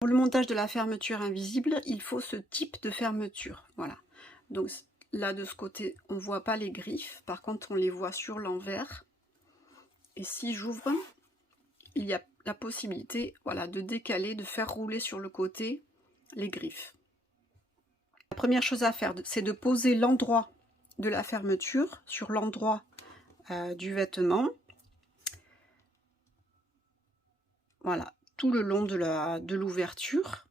Pour le montage de la fermeture invisible, il faut ce type de fermeture. Voilà. Donc là, de ce côté, on ne voit pas les griffes. Par contre, on les voit sur l'envers. Et si j'ouvre, il y a la possibilité, voilà, de décaler, de faire rouler sur le côté les griffes. La première chose à faire, c'est de poser l'endroit de la fermeture sur l'endroit du vêtement. Voilà, tout le long de l'ouverture.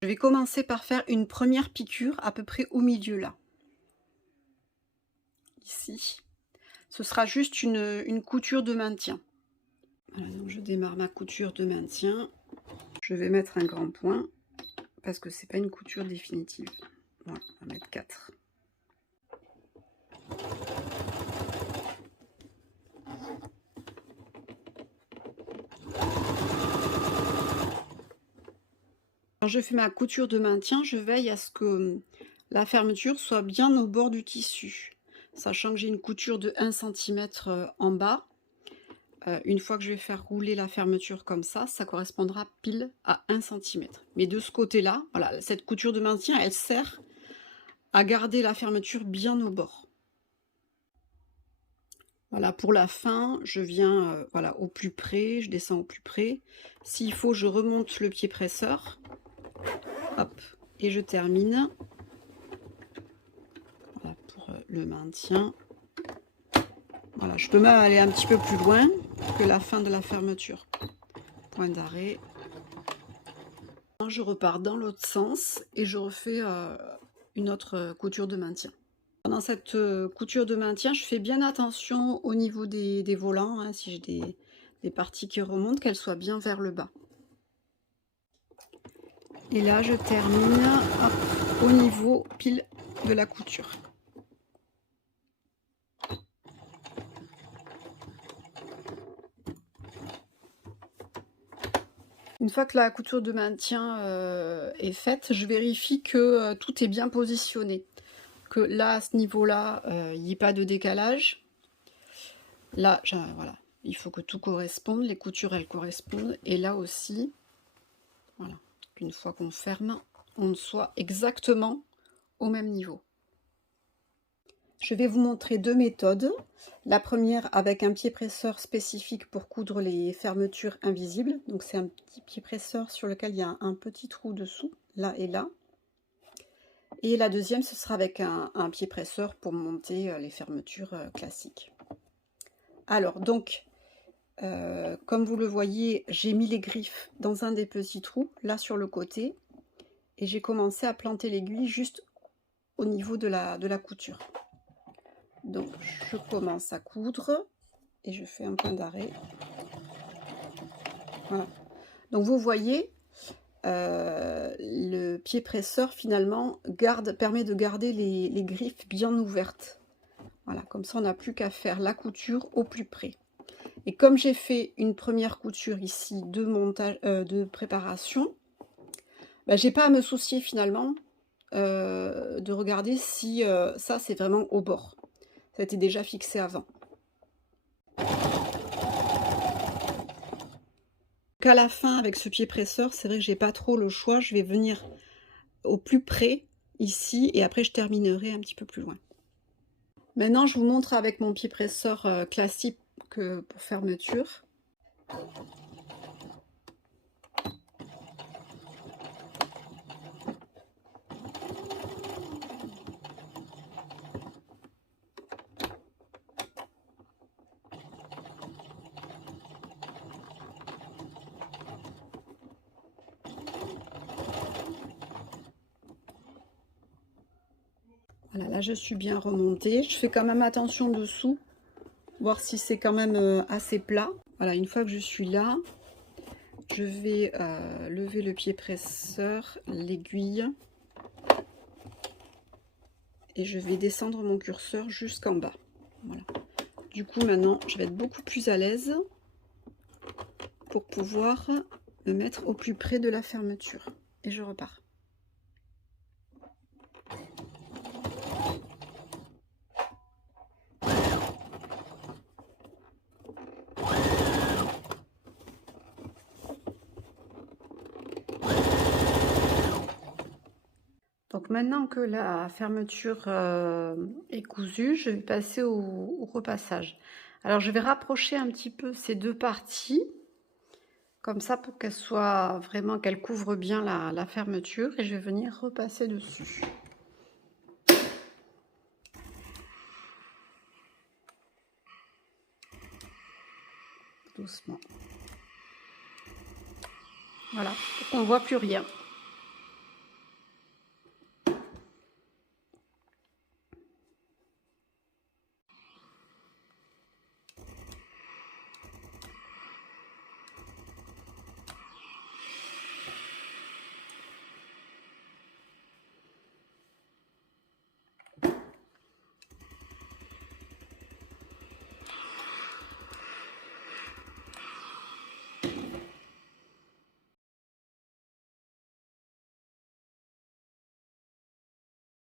Je vais commencer par faire une première piqûre à peu près au milieu là. Ici. Ce sera juste une couture de maintien. Voilà, donc je démarre ma couture de maintien. Je vais mettre un grand point parce que c'est pas une couture définitive. Voilà, on va mettre 4. Quand je fais ma couture de maintien, je veille à ce que la fermeture soit bien au bord du tissu, sachant que j'ai une couture de 1 cm en bas. Une fois que je vais faire rouler la fermeture comme ça correspondra pile à 1 cm. Mais de ce côté-là, voilà, cette couture de maintien, elle sert à garder la fermeture bien au bord. Voilà, pour la fin, je viens voilà, au plus près, je descends au plus près. S'il faut, je remonte le pied presseur. Hop, et je termine. Voilà pour le maintien. Voilà, je peux même aller un petit peu plus loin que la fin de la fermeture. Point d'arrêt. Je repars dans l'autre sens et je refais une autre couture de maintien. Pendant cette couture de maintien, je fais bien attention au niveau des volants, hein, si j'ai des parties qui remontent, qu'elles soient bien vers le bas. Et là, je termine hop, au niveau pile de la couture. Une fois que la couture de maintien est faite, je vérifie que tout est bien positionné. Que là, à ce niveau-là, il n'y ait pas de décalage. Là, voilà, il faut que tout corresponde, les coutures, elles correspondent. Et là aussi, voilà, une fois qu'on ferme, on soit exactement au même niveau. Je vais vous montrer 2 méthodes. La première avec un pied presseur spécifique pour coudre les fermetures invisibles. Donc c'est un petit pied presseur sur lequel il y a un petit trou dessous, là et là. Et la deuxième, ce sera avec un pied presseur pour monter les fermetures classiques. Alors donc, comme vous le voyez, j'ai mis les griffes dans un des petits trous, là sur le côté. Et j'ai commencé à planter l'aiguille juste au niveau de la couture. Donc je commence à coudre et je fais un point d'arrêt. Voilà. Donc vous voyez, le pied presseur finalement permet de garder les griffes bien ouvertes. Voilà, comme ça on n'a plus qu'à faire la couture au plus près. Et comme j'ai fait une première couture ici de montage, de préparation, ben, j'ai pas à me soucier finalement de regarder si ça c'est vraiment au bord. Ça a été déjà fixé avant. À la fin, avec ce pied presseur, c'est vrai que j'ai pas trop le choix. Je vais venir au plus près ici et après je terminerai un petit peu plus loin. Maintenant, je vous montre avec mon pied presseur classique pour fermeture. Voilà, là je suis bien remontée. Je fais quand même attention dessous, voir si c'est quand même assez plat. Voilà, une fois que je suis là, je vais lever le pied presseur, l'aiguille, et je vais descendre mon curseur jusqu'en bas. Voilà. Du coup, maintenant, je vais être beaucoup plus à l'aise pour pouvoir me mettre au plus près de la fermeture. Et je repars. Donc maintenant que la fermeture est cousue, je vais passer au repassage. Alors je vais rapprocher un petit peu ces deux parties, comme ça pour qu'elles soient vraiment, qu'elles couvrent bien la fermeture, et je vais venir repasser dessus. Doucement. Voilà, pour qu'on ne voit plus rien.